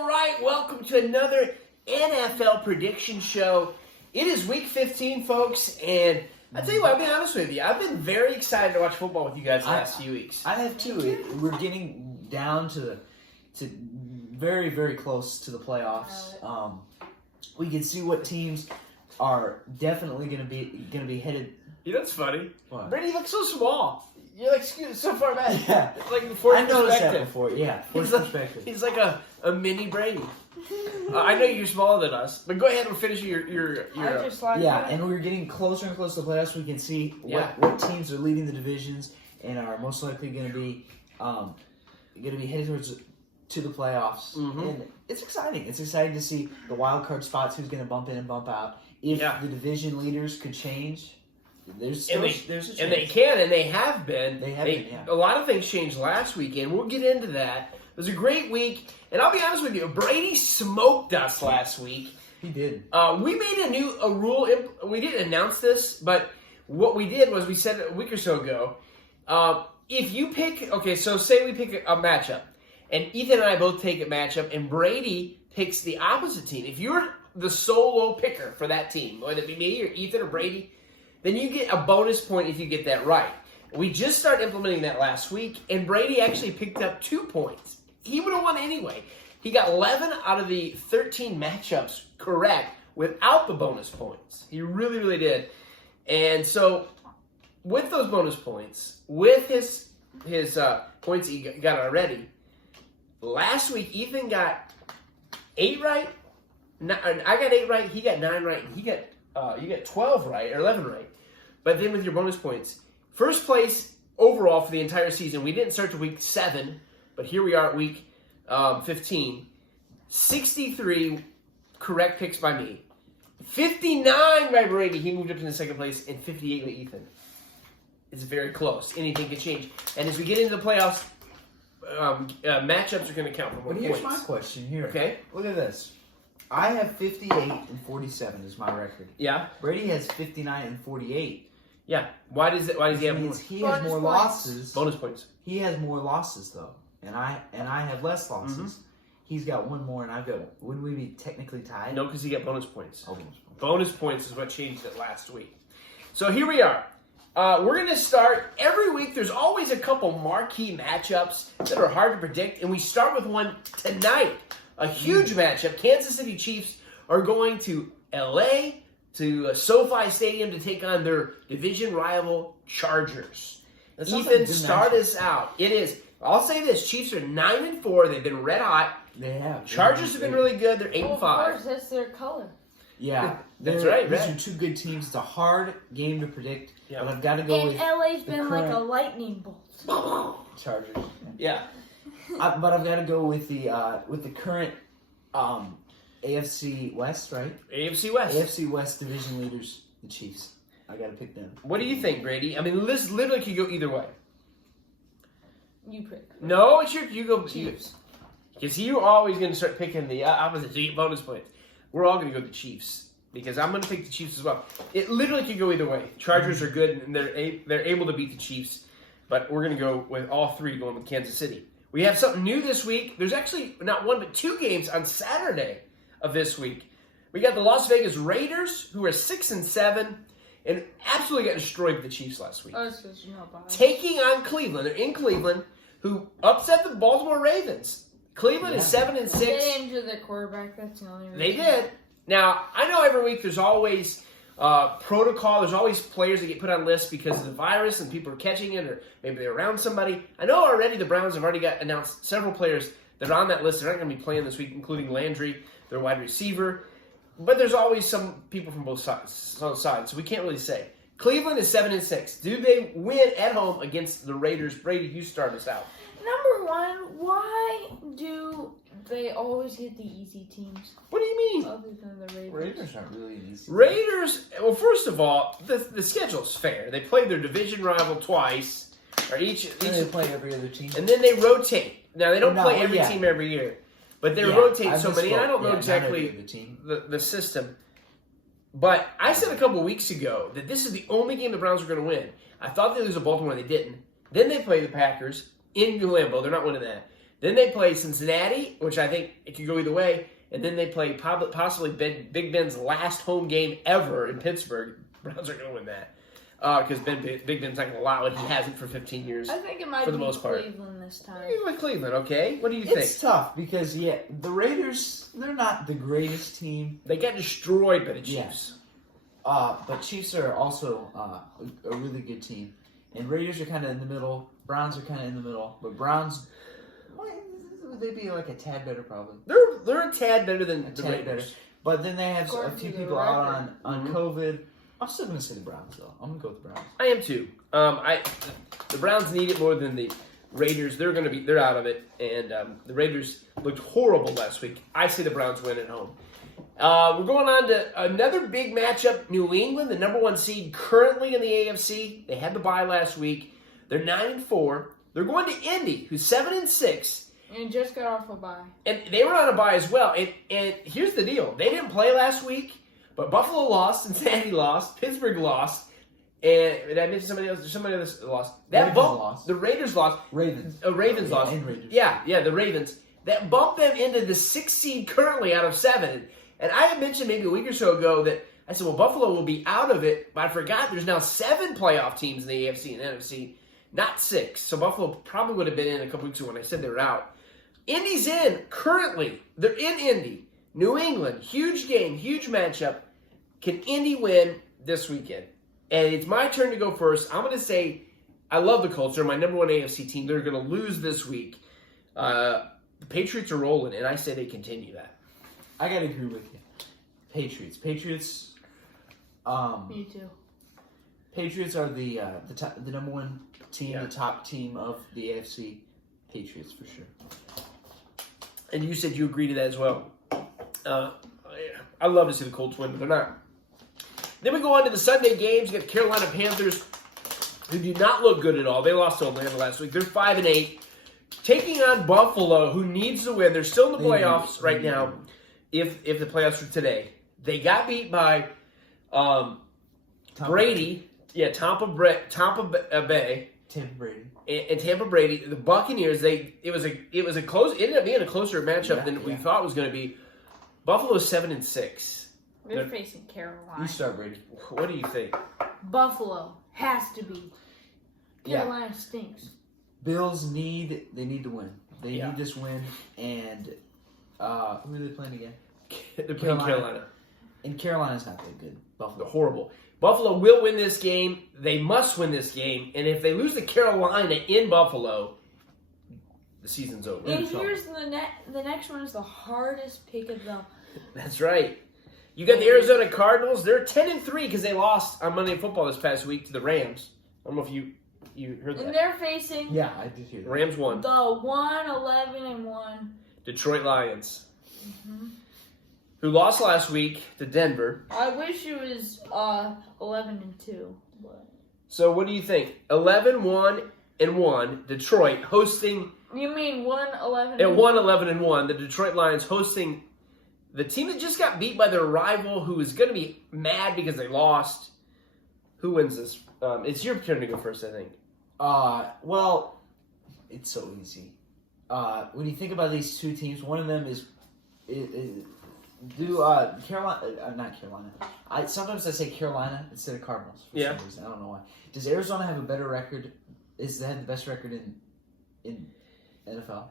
All right, welcome to another NFL prediction show. It is week 15, folks, and I tell you what, I'll be honest with you. I've been very excited to watch football with you guys the last few weeks. I have too. We're getting down to very, very close to the playoffs. We can see what teams are definitely going to be headed. You know what's funny? What? Brady looks so small. You're like so far back. Yeah. It's like before I noticed that before. Yeah, perspective. He's like a mini Brady. I know you're smaller than us, but go ahead and finish your and we're getting closer and closer to the playoffs. We can see what teams are leading the divisions and are most likely going to be headed towards to the playoffs. Mm-hmm. And it's exciting. It's exciting to see the wild card spots, who's going to bump in and bump out. If the division leaders could change, there's a chance. And they can, and they have been. A lot of things changed last weekend. We'll get into that. It was a great week, and I'll be honest with you, Brady smoked us last week. He did. We made a rule. We didn't announce this, but what we did was we said a week or so ago, if you pick, so say we pick a matchup, and Ethan and I both take a matchup, and Brady picks the opposite team. If you're the solo picker for that team, whether it be me or Ethan or Brady, then you get a bonus point if you get that right. We just started implementing that last week, and Brady actually picked up 2 points. He would have won anyway. He got 11 out of the 13 matchups correct without the bonus points. He really, really did. And so with those bonus points, with his points he got already, last week Ethan got 8 right. I got 8 right. He got 9 right. And you got 12 right or 11 right. But then with your bonus points, first place overall for the entire season. We didn't start to week 7, but here we are at week 15. 63 correct picks by me. 59 by Brady. He moved up into second place, and 58 by Ethan. It's very close. Anything can change. And as we get into the playoffs, matchups are going to count for more points. Here's my question here. Okay. Look at this. I have 58 and 47 is my record. Yeah. Brady has 59 and 48. Yeah. Why does he have more? He has more losses. Bonus points. He has more losses though, and I have less losses. Mm-hmm. He's got one more, and I've got. Wouldn't we be technically tied? No, because he got bonus points. Oh, bonus points is what changed it last week. So here we are. We're going to start every week. There's always a couple marquee matchups that are hard to predict, and we start with one tonight. A huge matchup. Kansas City Chiefs are going to L.A., to SoFi Stadium to take on their division rival Chargers. Ethan, start us out. It is. I'll say this. Chiefs are 9-4. They've been red hot. They have. Chargers have been really good. They're 8-5. Of course, that's their color. Yeah. That's right. These are two good teams. It's a hard game to predict. Yeah. But I've got to go with LA's been like a lightning bolt. Chargers. Yeah. But I've got to go with the current AFC West, right? AFC West. AFC West division leaders, the Chiefs. I got to pick them. What do you think, Brady? I mean, this literally could go either way. You pick. No, it's you go Chiefs. Because you're always going to start picking the opposite to get bonus points. We're all going to go the Chiefs because I'm going to pick the Chiefs as well. It literally could go either way. Chargers are good and they're able to beat the Chiefs, but we're going to go with all three going with Kansas City. We have something new this week. There's actually not one but 2 games on Saturday of this week. We got the Las Vegas Raiders, who are 6-7, and absolutely got destroyed by the Chiefs last week. Taking on Cleveland. They're in Cleveland, who upset the Baltimore Ravens. Cleveland is 7-6. They injured their quarterback. That's the only reason. They did. Now, I know every week there's always protocol. There's always players that get put on lists because of the virus and people are catching it or maybe they're around somebody. I know already the Browns have already announced several players that are on that list. They're not going to be playing this week, including Landry, their wide receiver. But there's always some people from both sides, so we can't really say. Cleveland is 7-6. Do they win at home against the Raiders? Brady, you start us out. Number one, why do they always get the easy teams? What do you mean? Other than the Raiders. Raiders aren't really easy. Raiders, well, first of all, the schedule's fair. They play their division rival twice, or each they play every other team, and then they rotate. Now they don't play every team every year, but they rotate so many. I don't know exactly the system. But I said a couple weeks ago that this is the only game the Browns are going to win. I thought they'd lose to Baltimore, they didn't. Then they play the Packers in Lambeau. They're not winning that. Then they play Cincinnati, which I think it could go either way. And then they play possibly Big Ben's last home game ever in Pittsburgh. Browns are going to win that. Because Big Ben's not going to allow it. He hasn't for 15 years. I think it might for the be most part. Cleveland this time. You like Cleveland, okay? What do you think? It's tough because, the Raiders, they're not the greatest team. They got destroyed by the Chiefs. Yes. But Chiefs are also a really good team. And Raiders are kind of in the middle. Browns are kind of in the middle. But Browns, would they be like a tad better probably? They're a tad better than the Raiders. Better. But then they have a According few to the people out record. on COVID. I'm still going to say the Browns, though. I'm going to go with the Browns. I am too. The Browns need it more than the Raiders. They're out of it, and the Raiders looked horrible last week. I say the Browns win at home. We're going on to another big matchup. New England, the number 1 seed currently in the AFC. They had the bye last week. They're 9-4. They're going to Indy, who's 7-6. And just got off a bye. And they were on a bye as well. And here's the deal: they didn't play last week. But Buffalo lost, Cincinnati lost, Pittsburgh lost, and did I mention somebody else? There's somebody else lost. Lost. The Raiders lost. Ravens. Ravens lost. And Raiders. Yeah, the Ravens. That bumped them into the 6th seed currently out of 7. And I had mentioned maybe a week or so ago that I said, well, Buffalo will be out of it, but I forgot there's now 7 playoff teams in the AFC and NFC, not 6. So Buffalo probably would have been in a couple weeks ago when I said they were out. Indy's in currently. They're in Indy. New England, huge game, huge matchup. Can Indy win this weekend? And it's my turn to go first. I'm going to say I love the Colts. They're my number 1 AFC team. They're going to lose this week. The Patriots are rolling, and I say they continue that. I got to agree with you. Patriots. Me too. Patriots are the number 1 team, Yeah. the top team of the AFC. Patriots for sure. And you said you agree to that as well. I love to see the Colts win, but they're not. Then we go on to the Sunday games. You got the Carolina Panthers, who do not look good at all. They lost to Atlanta last week. They're 5-8. Taking on Buffalo, who needs to win. They're still in the playoffs right now, if the playoffs were today. They got beat by Brady. Yeah, Tampa Bay. Tampa Brady. And Tampa Brady. The Buccaneers, it was a close. It ended up being a closer matchup than we thought it was going to be. Buffalo's 7-6. They're facing Carolina. You start, Brady. What do you think? Buffalo has to be. Carolina stinks. Bills need to win. They Yeah. need this win, and who are they playing again? They're playing Carolina. And Carolina's not that good. Buffalo. They're horrible. Buffalo will win this game. They must win this game. And if they lose to Carolina in Buffalo, the season's over. And here's the next one is the hardest pick of them. That's right. You got the Arizona Cardinals. They're 10-3 because they lost on Monday Night Football this past week to the Rams. I don't know if you heard that. And they're facing Yeah, I did hear that. Rams won. the 1-11-1. Detroit Lions, Mm-hmm. who lost last week to Denver. I wish it was 11-2. But So what do you think? 11-1-1. Detroit hosting you mean 1-11? at 1-11-1. The Detroit Lions hosting the team that just got beat by their rival, who is going to be mad because they lost. Who wins this? It's your turn to go first, I think. Well, it's so easy. When you think about these two teams, one of them is Carolina, not Carolina. Sometimes I say Carolina instead of Cardinals for some reason. I don't know why. Does Arizona have a better record? Is they have the best record in NFL?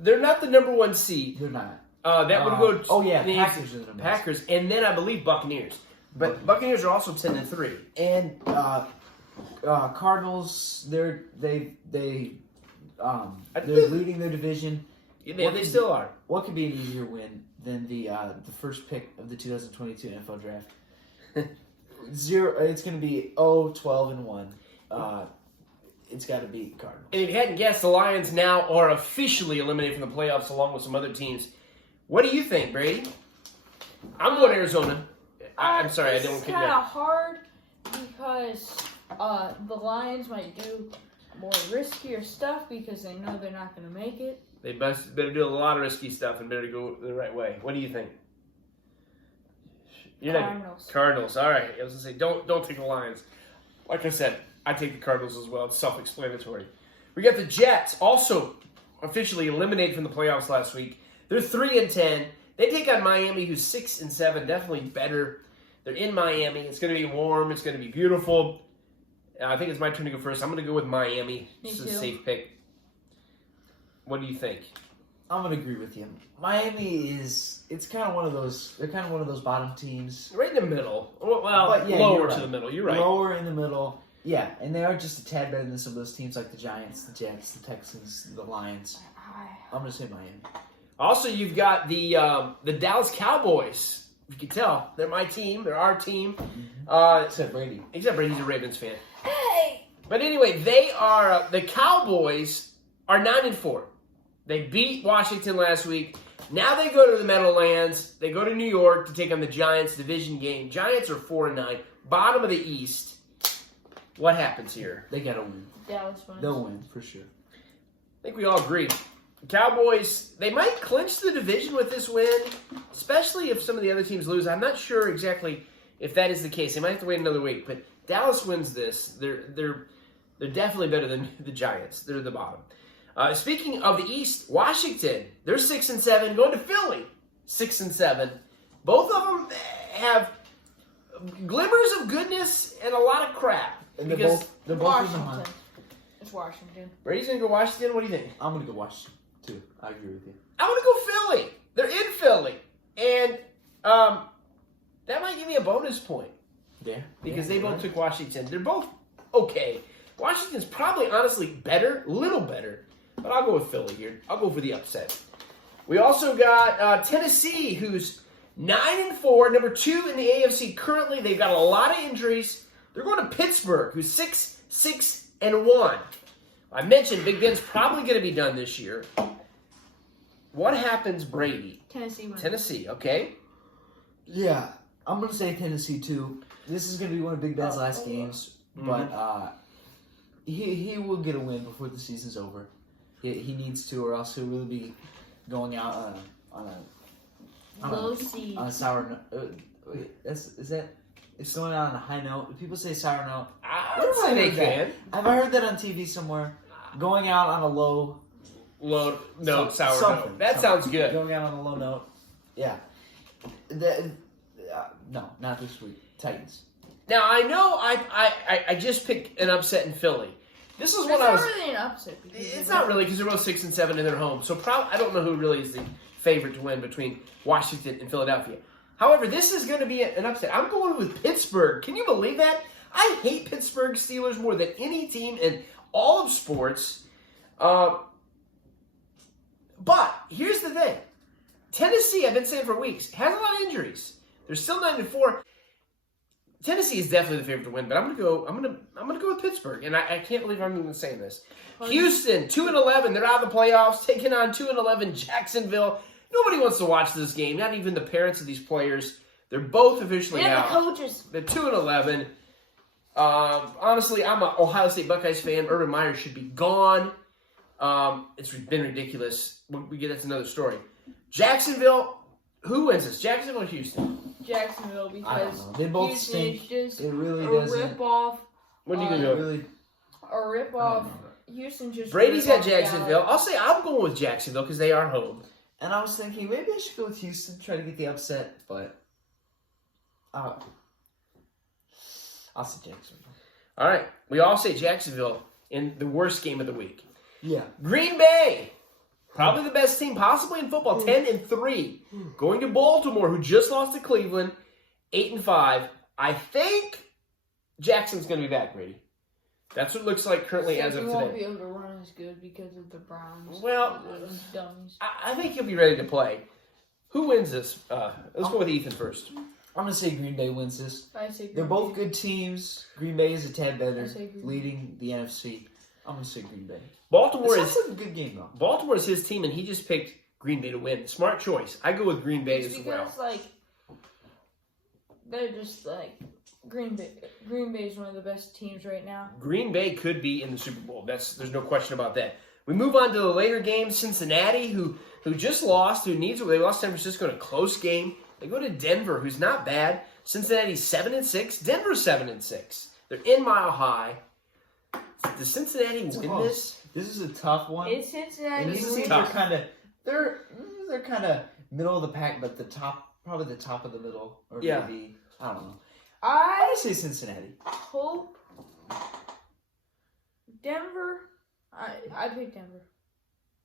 They're not the number 1 seed. They're not. That would go. Packers are the number Packers, and then I believe Buccaneers. But Buccaneers are also 10-3. And Cardinals, they're leading their division. They still are. What could be an easier win than the first pick of the 2022 NFL draft? It's going to be 12-1. It's got to be Cardinals. And if you hadn't guessed, the Lions now are officially eliminated from the playoffs along with some other teams. What do you think, Brady? I'm going Arizona. I'm sorry, I don't It's kick kind that. of hard because the Lions might do more riskier stuff because they know they're not going to make it. They better do a lot of risky stuff and better go the right way. What do you think? Cardinals. Cardinals. All right. I was going to say, don't take the Lions. Like I said, I take the Cardinals as well. It's self-explanatory. We got the Jets, also officially eliminated from the playoffs last week. They're 3-10. They take on Miami, who's 6-7, definitely better. They're in Miami. It's going to be warm. It's going to be beautiful. I think it's my turn to go first. I'm going to go with Miami. This is a safe pick. What do you think? I'm gonna agree with you. Miami it's kind of one of those. They're kind of one of those bottom teams. Right in the middle. Well, yeah, lower to the middle. You're right. Lower in the middle. Yeah, and they are just a tad better than some of those teams like the Giants, the Jets, the Texans, the Lions. I'm gonna say Miami. Also, you've got the Dallas Cowboys. You can tell they're my team. They're our team. Except Brady. Except Brady's a Ravens fan. Hey! But anyway, they are the Cowboys are 9-4. They beat Washington last week. Now they go to the Meadowlands. They go to New York to take on the Giants division game. Giants are 4-9, bottom of the East. What happens here? They gotta win. Dallas wins. They'll win for sure. I think we all agree. The Cowboys, they might clinch the division with this win, especially if some of the other teams lose. I'm not sure exactly if that is the case. They might have to wait another week. But Dallas wins this. They're definitely better than the Giants. They're the bottom. Speaking of the East, Washington, they're 6-7, going to Philly, 6-7. Both of them have glimmers of goodness and a lot of crap. And Because they're both in the Washington. hunt. It's Washington. Brady's going to go Washington. What do you think? I'm gonna go Washington too. I agree with you. I'm going to go Philly. They're in Philly. And that might give me a bonus point Yeah. because they both took Washington. They're both okay. Washington's probably, honestly, better, little better. But I'll go with Philly here. I'll go for the upset. We also got Tennessee, who's 9-4, number 2 in the AFC currently. They've got a lot of injuries. They're going to Pittsburgh, who's 6-1. I mentioned Big Ben's probably going to be done this year. What happens, Brady? Tennessee wins. Tennessee, okay. Yeah, I'm gonna say Tennessee too. This is gonna be one of Big Ben's last games, but he will get a win before the season's over. He needs to, or else he'll really be going out on a sour note. It's going out on a high note. People say sour note. I would say they can. Have I heard that on TV somewhere? Going out on a low Low note, sour something, note. That sounds good. Going out on a low note. Yeah. No, not this week. Titans. Now, I know I just picked an upset in Philly. This is It's what I was... not really an upset. It's not really, because they're both 6-7 in their home. So I don't know who really is the favorite to win between Washington and Philadelphia. However, this is going to be an upset. I'm going with Pittsburgh. Can you believe that? I hate Pittsburgh Steelers more than any team in all of sports. But here's the thing. Tennessee, I've been saying for weeks, has a lot of injuries. They're still 9-4. Tennessee is definitely the favorite to win, but I'm gonna go with Pittsburgh, and I can't believe I'm even saying this. Houston, 2-11, they're out of the playoffs, taking on 2-11 Jacksonville. Nobody wants to watch this game, not even the parents of these players. They're both officially out. The coaches. They're 2-11. Honestly, I'm an Ohio State Buckeyes fan. Urban Meyer should be gone. It's been ridiculous. That's another story. Jacksonville, who wins this? Jacksonville or Houston? Jacksonville, I don't because know. They both Houston stink. is just It really a doesn't. rip-off. What are you going to go with? Really, A rip-off. Houston just Brady's rip got off Jacksonville. Dallas. I'll say I'm going with Jacksonville because they are home. and I was thinking maybe I should go with Houston, try to get the upset, but I'll say Jacksonville. All right. We all say Jacksonville in the worst game of the week. Yeah. Green Bay, probably the best team possibly in football, 10-3. Going to Baltimore, who just lost to Cleveland, 8-5. I think Jackson's going to be back, Brady. That's what it looks like currently as of He won't today. be able to run as good because of the Browns. Well, Those dummies. I think he'll be ready to play. Who wins this? Let's go with Ethan first. I'm going to say Green Bay wins this. I say They're Green both Bay. good teams. Green Bay is a tad better, I say Green Bay. leading the NFC. I'm going to say Green Bay. Baltimore This is sounds like a good game, though. Baltimore is his team, and he just picked Green Bay to win. Smart choice. I go with Green Bay It's as well. because, they're just, Green Bay. Green Bay is one of the best teams right now. Green Bay could be in the Super Bowl. There's no question about that. We move on to the later games. Cincinnati, who just lost, they lost San Francisco in a close game. They go to Denver, who's not bad. Cincinnati's 7-6. Denver's 7-6. They're in Mile High. Does Cincinnati win this? This is a tough one. It's Cincinnati. And these wins. teams are kind of they're kind of middle of the pack, but probably the top of the middle, or Yeah. maybe I don't know. I I'd say Cincinnati. hope Denver. I pick Denver.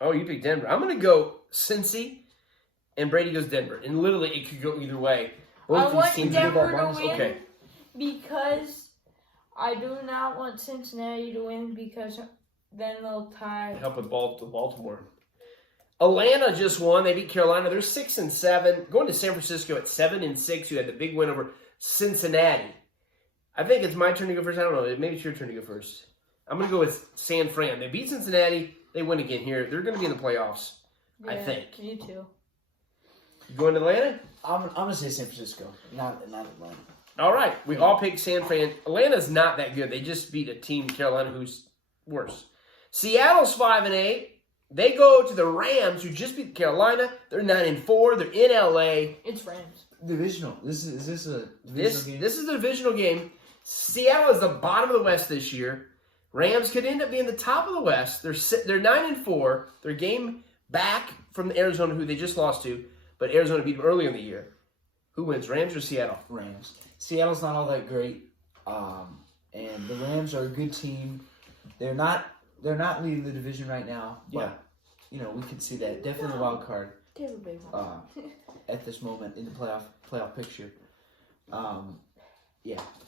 Oh, you pick Denver. I'm going to go Cincy, and Brady goes Denver. And literally, it could go either way. Both I these want teams Denver are to bonus. win Okay. because I do not want Cincinnati to win because then they'll tie. Help with Baltimore. Atlanta just won. They beat Carolina. They're 6-7. Going to San Francisco at 7-6. You had the big win over Cincinnati. I think it's my turn to go first. I don't know. Maybe it's your turn to go first. I'm going to go with San Fran. They beat Cincinnati. They win again here. They're going to be in the playoffs, I Yeah, think. Me too. You going to Atlanta? I'm gonna say San Francisco, not Atlanta. All right. We all picked San Fran. Atlanta's not that good. They just beat a team, Carolina, who's worse. Seattle's 5-8. They go to the Rams, who just beat Carolina. They're 9-4. They're in LA. It's Rams. Divisional. Is this a divisional game? This is a divisional game. Seattle is the bottom of the West this year. Rams could end up being the top of the West. They're 9-4. They're a game back from Arizona, who they just lost to, but Arizona beat them early in the year. Who wins, Rams or Seattle? Rams. Seattle's not all that great, and the Rams are a good team. They're not leading the division right now, but we can see that definitely a wild card They have a big one. at this moment in the playoff picture. I'm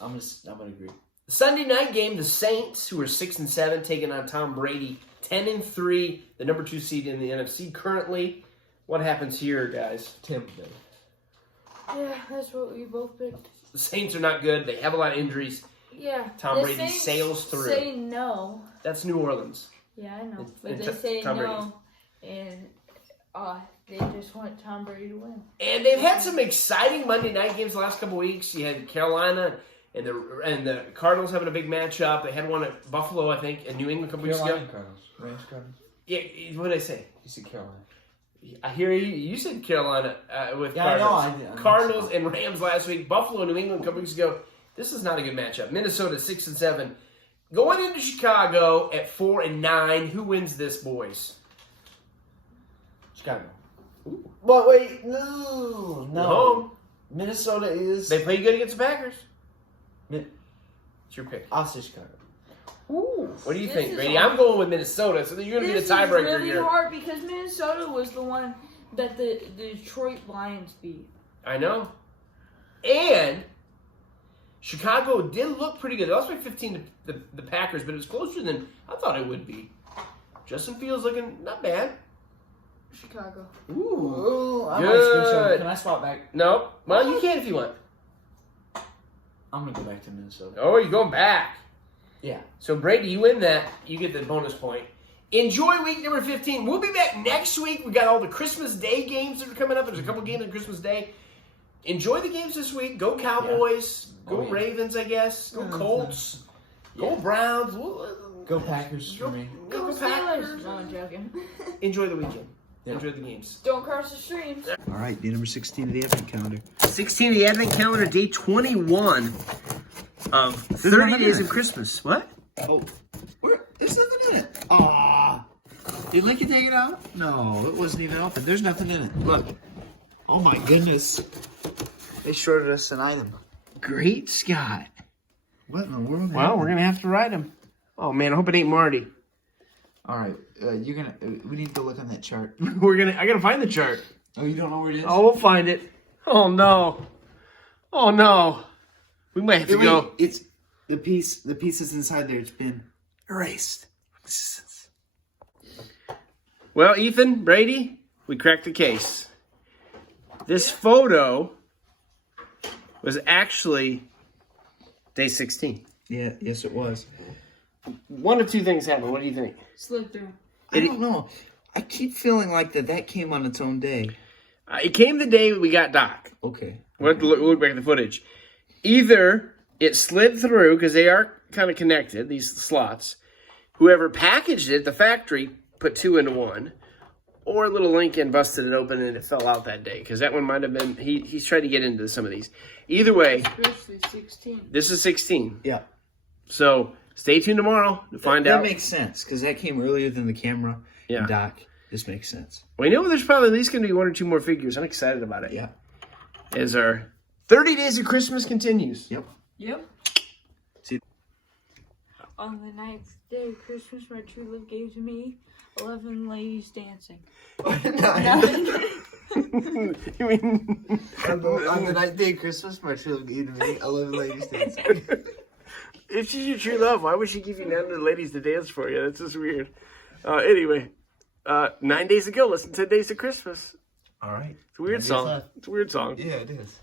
gonna agree. Sunday night game, the Saints, who are 6-7, taking on Tom Brady, 10-3, the number 2 seed in the NFC currently. What happens here, guys? Tampa Bay. Yeah, that's what we both picked. The Saints are not good. They have a lot of injuries. Yeah. Tom the Brady Saints sails through. Say no. That's New Orleans. Yeah, I know. It's- But it's they say Tom no, and they just want Tom Brady to win. And they've had some exciting Monday night games the last couple weeks. You had Carolina and the Cardinals having a big matchup. They had one at Buffalo, I think, and New England a couple weeks ago. Carolina Cardinals. Rams Cardinals. Yeah, what did I say? You said Carolina. I hear you. You said Carolina with Yeah, I know, Cardinals. I Cardinals and Rams last week. Buffalo, New England a couple weeks ago. This is not a good matchup. Minnesota 6-7. Going into Chicago at 4-9. Who wins this, boys? Chicago. Ooh. But wait, no. Home. Minnesota is. They play good against the Packers. Min- It's your pick. I'll say Chicago. Ooh. What do you This think, is Brady? hard. I'm going with Minnesota, so you're going to be the This tiebreaker is really here. hard because Minnesota was the one that the Detroit Lions beat. I know. And Chicago did look pretty good. They lost by 15 to the Packers, but it was closer than I thought it would be. Justin Fields looking not bad. Chicago. Ooh. Ooh, I might Good. switch over. Can I swap back? No. Well, you can if you want. I'm gonna go back to Minnesota. Oh, you're going back. Yeah. So, Brady, you win that. You get the bonus point. Enjoy week number 15. We'll be back next week. We got all the Christmas Day games that are coming up. There's a couple games on Christmas Day. Enjoy the games this week. Go Cowboys. Oh, Go yeah. Ravens, I guess. Go Colts. Go Browns. Go Packers for me. Go Steelers. Packers. No, I'm joking. Enjoy the weekend. Yeah. Enjoy the games. Don't cross the streams. All right, day number 16 of the Advent calendar. 16 of the Advent calendar, day 21 of 30 nothing days in of it. Christmas. What? Oh, there's nothing in it. Ah, did Lincoln take it out? No, it wasn't even open. There's nothing in it. Look. Oh my goodness. They shorted us an item. Great Scott. What in the world? Well, we're going to have to write him. Oh, man, I hope it ain't Marty. All right, you're gonna. We need to go look on that chart. I got to find the chart. Oh, you don't know where it is? Oh, we'll find it. Oh, no. Oh, no. We might have to Wait, go. it's the piece. The piece is inside there. It's been erased. Well, Ethan, Brady, we cracked the case. This photo was actually day 16. Yeah. Yes, it was. One of two things happened. What do you think? Slid through. I don't know. I keep feeling like that came on its own day. It came the day we got Doc. Okay. We'll have to look back at the footage. Either it slid through, because they are kind of connected, these slots. Whoever packaged it, the factory, put two into one. Or little Lincoln busted it open and it fell out that day. Because that one might have been, he's tried to get into some of these. Either way, Especially 16. this is 16. Yeah. So Stay tuned tomorrow to find That out. makes sense because that came earlier than the camera. Yeah. And Doc, this makes sense. We know there's probably at least going to be 1 or 2 more figures. I'm excited about it. Yeah. As our 30 Days of Christmas continues. Yep. Yep. See- On the 9th day of Christmas, my true love gave to me 11 ladies dancing. You mean On the 9th day of Christmas, my true love gave to me 11 ladies dancing. if she's your true love, why would she give you 900 ladies to dance for you? That's just weird. Anyway, 9 days ago, listen to 10 Days of Christmas. All right. It's a weird 9 days song. left. It's a weird song. Yeah, it is.